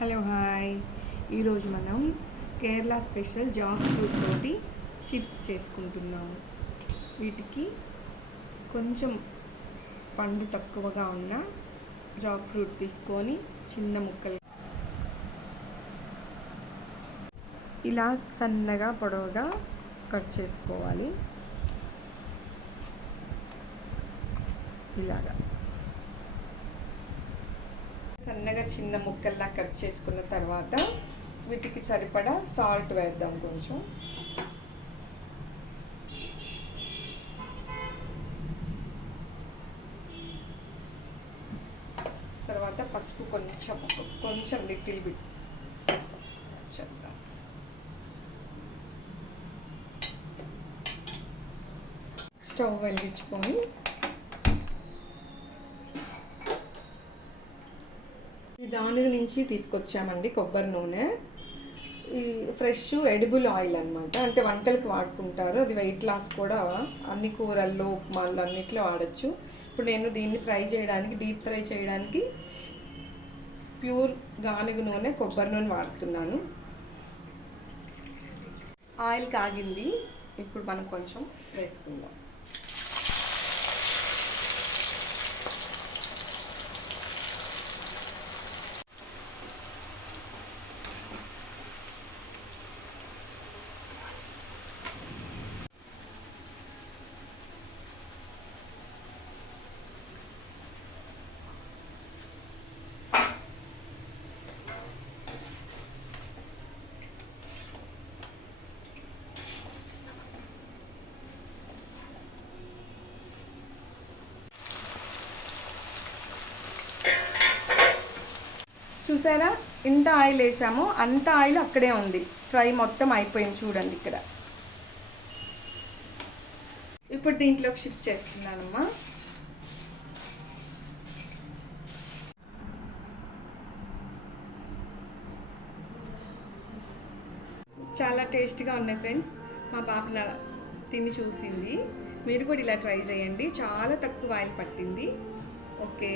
Hello hi. ఈరోజు మనం Kerala special Jack fruit తోటి చిప్స్ చేసుకుంటున్నాము. వీటికి కొంచెం పండు తక్కువగా ఉన్న జాక్ ఫ్రూట్ తీసుకొని చిన్న ముక్కలు ఇలా సన్నగా పొడవుగా కట్ చేసుకోవాలి. ఇలాగా సన్నగా చిన్న ముక్కల్లా కట్ చేసుకున్న తర్వాత వీటికి సరిపడా సాల్ట్ వేద్దాం. కొంచెం తర్వాత పసుపు కొంచెం లిటిల్ బిట్ చెప్తాం. స్టవ్ వెలిగించుకొని దాని నుంచి తీసుకొచ్చామండి కొబ్బరి నూనె. ఈ ఫ్రెష్ ఎడిబుల్ ఆయిల్ అనమాట, అంటే వంటలకు వాడుకుంటారు. అది వెయిట్ లాస్ కూడా అన్ని కూరల్లో ఉప్మాల్లో అన్నిట్లో వాడచ్చు. ఇప్పుడు నేను దీన్ని డీప్ ఫ్రై చేయడానికి ప్యూర్ గానుగ నూనె కొబ్బరి నూనె వాడుతున్నాను. ఆయిల్ కాగింది, ఇప్పుడు మనం కొంచెం వేసుకుందాం. చూసారా, ఇంత ఆయిల్ వేసాము, అంత ఆయిల్ అక్కడే ఉంది. ఫ్రై మొత్తం అయిపోయింది చూడండి ఇక్కడ. ఇప్పుడు దీంట్లోకి షిఫ్ట్ చేస్తున్నానమ్మా. చాలా టేస్ట్గా ఉన్నాయి ఫ్రెండ్స్. మా పాప తిని చూసింది. మీరు కూడా ఇలా ట్రై చేయండి. చాలా తక్కువ ఆయిల్ పట్టింది. ఓకే.